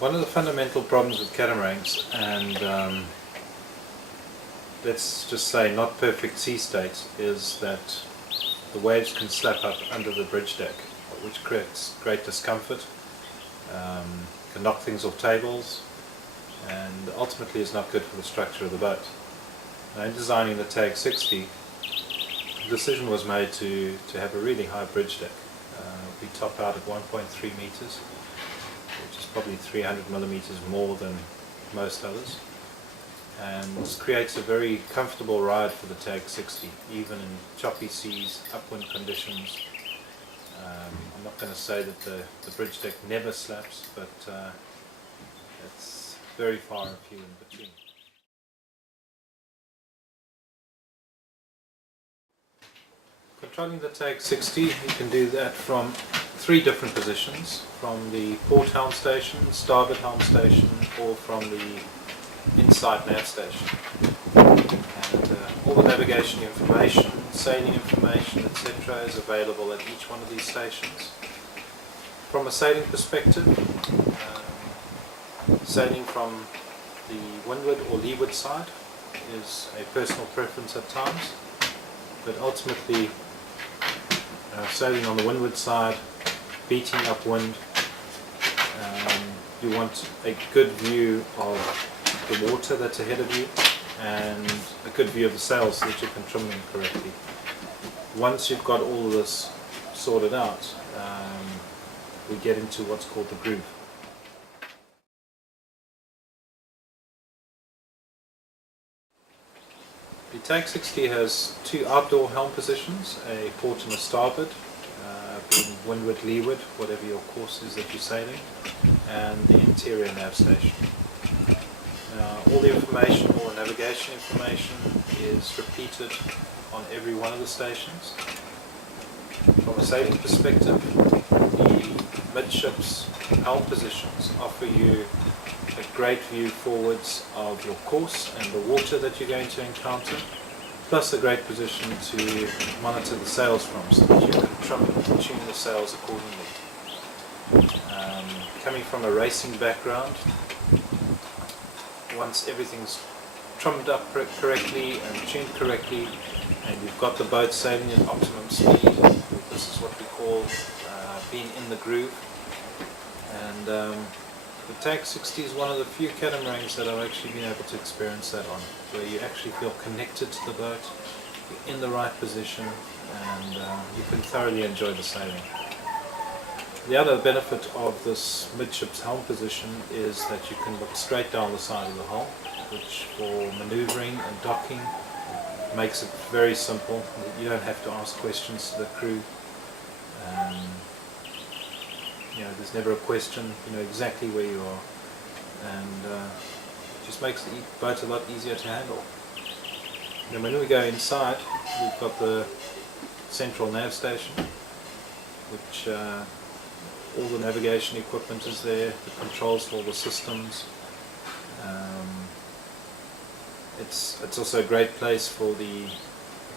One of the fundamental problems with catamarans, and let's just say not perfect sea state, is that the waves can slap up under the bridge deck, which creates great discomfort, can knock things off tables, and ultimately is not good for the structure of the boat. Now, in designing the TAG 60, the decision was made to have a really high bridge deck. We top out at 1.3 meters, which is probably 300 millimeters more than most others, and this creates a very comfortable ride for the TAG 60, even in choppy seas, upwind conditions. I'm not going to say that the bridge deck never slaps, but it's very far and few in between. Controlling the TAG 60, you can do that from 3 different positions: from the port helm station, starboard helm station, or from the inside nav station. And all the navigation information, sailing information, etc. is available at each one of these stations. From a sailing perspective, sailing from the windward or leeward side is a personal preference at times, but ultimately sailing on the windward side, beating upwind, you want a good view of the water that's ahead of you and a good view of the sails so that you can trim them correctly. Once you've got all of this sorted out, we get into what's called the groove. The TAG 60 has 2 outdoor helm positions, a port and a starboard, being windward, leeward, whatever your course is that you're sailing, and the interior nav station. Now, all the information, all the navigation information is repeated on every one of the stations. From a sailing perspective, the midships helm positions offer you a great view forwards of your course and the water that you're going to encounter, plus a great position to monitor the sails from, so that you can trim and tune the sails accordingly. Coming from a racing background, once everything's trimmed up correctly and tuned correctly, and you've got the boat sailing at optimum speed, this is what we call being in the groove. And the TAG 60 is one of the few catamarans that I've actually been able to experience that on, where you actually feel connected to the boat, you're in the right position, and you can thoroughly enjoy the sailing. The other benefit of this midships helm position is that you can look straight down the side of the hull, which for manoeuvring and docking makes it very simple. You don't have to ask questions to the crew. There's never a question. You know exactly where you are, and it just makes the boat a lot easier to handle. When we go inside, we've got the central nav station, which all the navigation equipment is there, the controls for all the systems. It's also a great place for the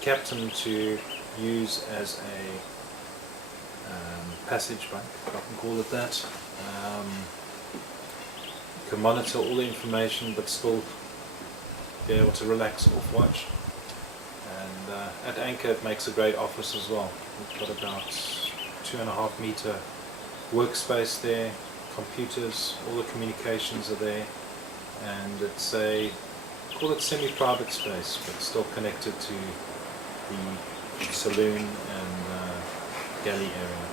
captain to use as a passage bank, if I can call it that. You can monitor all the information but still be able to relax off watch. And at anchor it makes a great office as well. We've got about 2.5 meter workspace there, computers, all the communications are there, and it's a, call it semi-private space, but still connected to the saloon and galley area.